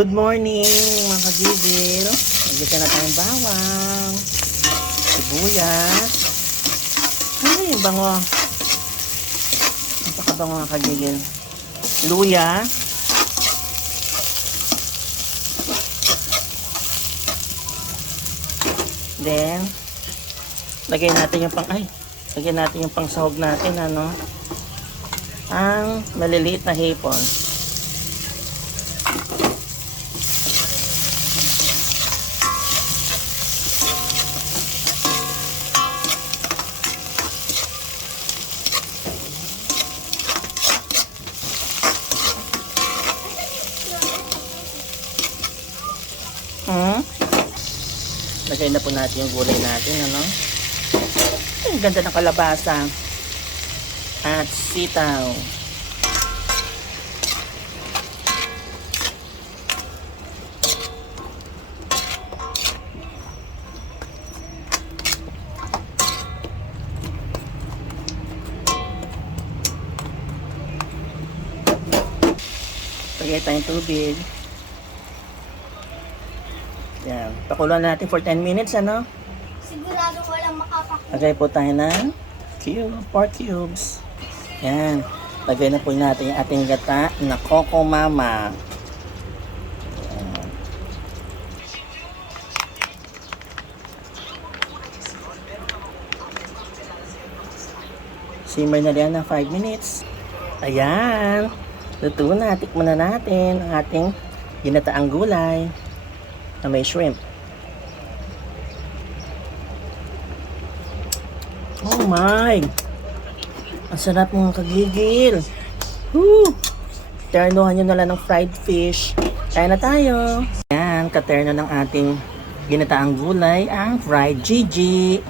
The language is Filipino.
Good morning mga kagigil. Nagyan na tayong bawang, sibuyas. Ay, bango. Napakabango mga kagigil. Luya. Then, lagyan natin yung pang sahog natin, ang maliliit na hipon. Lagay na po natin yung gulay natin, Ang ganda ng kalabasa at sitaw. Lagay tayong tubig. Yan. Pakuluan natin for 10 minutes, Sigurado ko lang makakakuha. Lagay po tayo ng pork cubes. Yan. Lagay na po natin yung ating gata na Coco Mama. Yan. Simmer na yan ng 5 minutes. Ayan. Luto na. Tikman na natin ang ating ginataang gulay na may shrimp. Oh my! Ang sarap mga kagigil. Woo! Ternohan nyo na lang ng fried fish. Kaya na tayo. Yan, katerno ng ating ginataang gulay, ang fried Gigi.